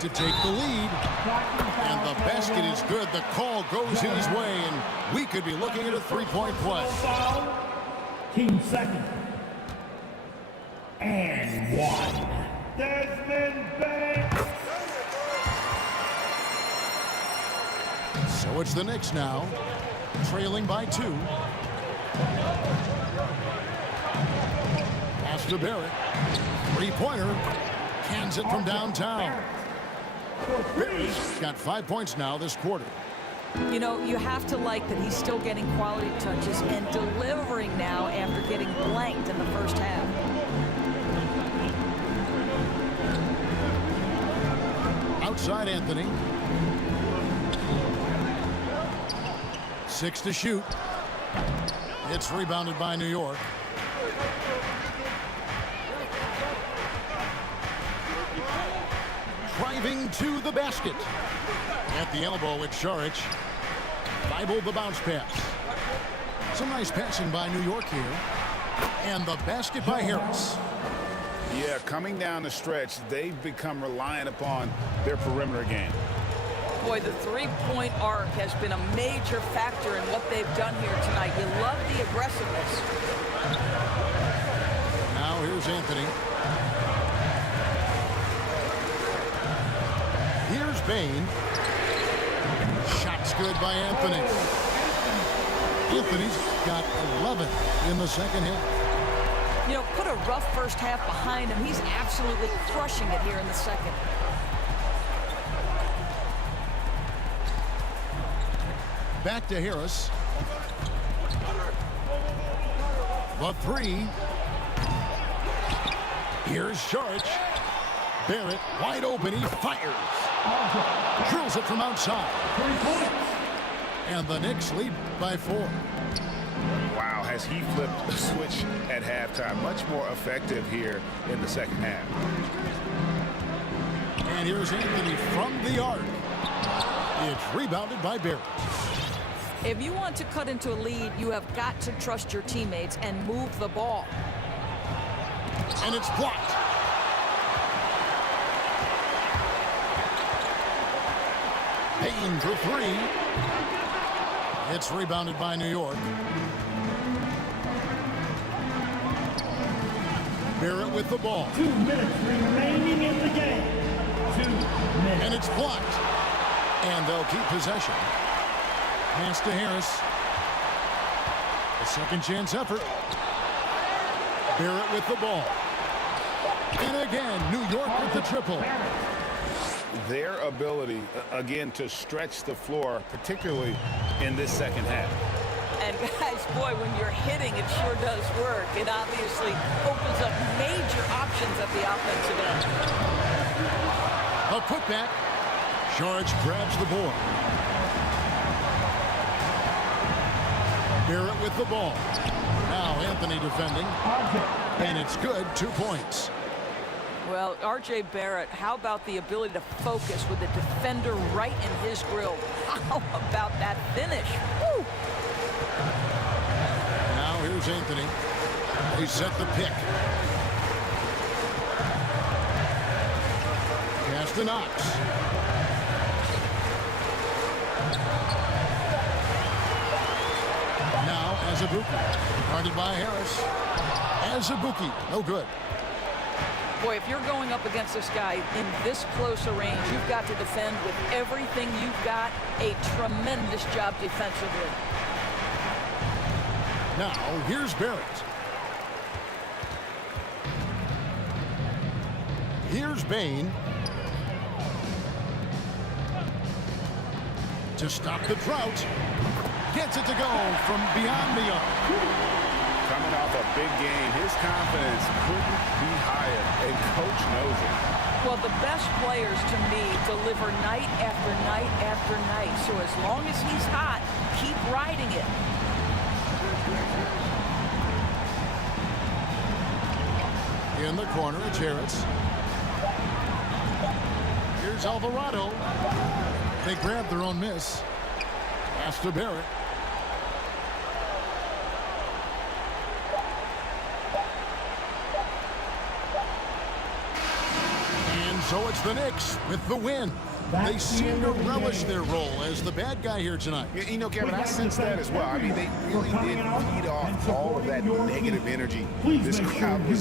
To take the lead. And the basket is good. The call goes his way, and we could be looking at a 3-point play. Team second. And 1. Desmond Bain. So it's the Knicks now, trailing by 2. Pass to Barrett. 3-pointer. Cans it from downtown. Barrett's got 5 points now this quarter. You know, you have to like that he's still getting quality touches and delivering now after getting blanked in the first half. Outside Anthony. 6 to shoot. It's rebounded by New York. Driving to the basket. At the elbow with Saric. Bible the bounce pass. Some nice passing by New York here. And the basket by Harris. Yeah, coming down the stretch, they've become reliant upon their perimeter game. Boy, the 3-point arc has been a major factor in what they've done here tonight. You love the aggressiveness. Now here's Anthony. Here's Bain. Shot's good by Anthony. Anthony's got 11 in the second half. You know, put a rough first half behind him. He's absolutely crushing it here in the second. Back to Harris. The three. Here's Sharch. Barrett wide open. He fires. Drills it from outside. And the Knicks lead by 4. Wow, has he flipped the switch at halftime? Much more effective here in the second half. And here's Anthony from the arc. It's rebounded by Barrett. If you want to cut into a lead, you have got to trust your teammates and move the ball. And it's blocked. Payton for 3. It's rebounded by New York. Barrett with the ball. 2 minutes remaining in the game. 2 minutes. And it's blocked. And they'll keep possession. Pass to Harris. A second chance effort. Barrett with the ball. And again, New York with the triple. Their ability, again, to stretch the floor, particularly in this second half. And guys, boy, when you're hitting, it sure does work. It obviously opens up major options at the offensive end. A putback. Sharch grabs the board. Barrett with the ball. Now Anthony defending. And it's good. 2 points. Well, R.J. Barrett, how about the ability to focus with the defender right in his grill? How about that finish? Woo! Now here's Anthony. They set the pick. Pass to Knox. Now Azubuike. Guarded by Harris. Azubuike, no good. Boy, if you're going up against this guy in this close a range, you've got to defend with everything you've got. A tremendous job defensively. Now, here's Barrett. Here's Bain. To stop the drought. Gets it to go from beyond the arc. Coming off a big game, his confidence couldn't be higher, and coach knows it. Well, the best players, to me, deliver night after night after night. So as long as he's hot, keep riding it. In the corner, it's Harris. Here's Alvarado. They grab their own miss. Pass to Barrett. So it's the Knicks with the win. They seem to relish their role as the bad guy here tonight. You know, Kevin, I sense that as well. I mean, they really did feed off all of that negative energy this crowd was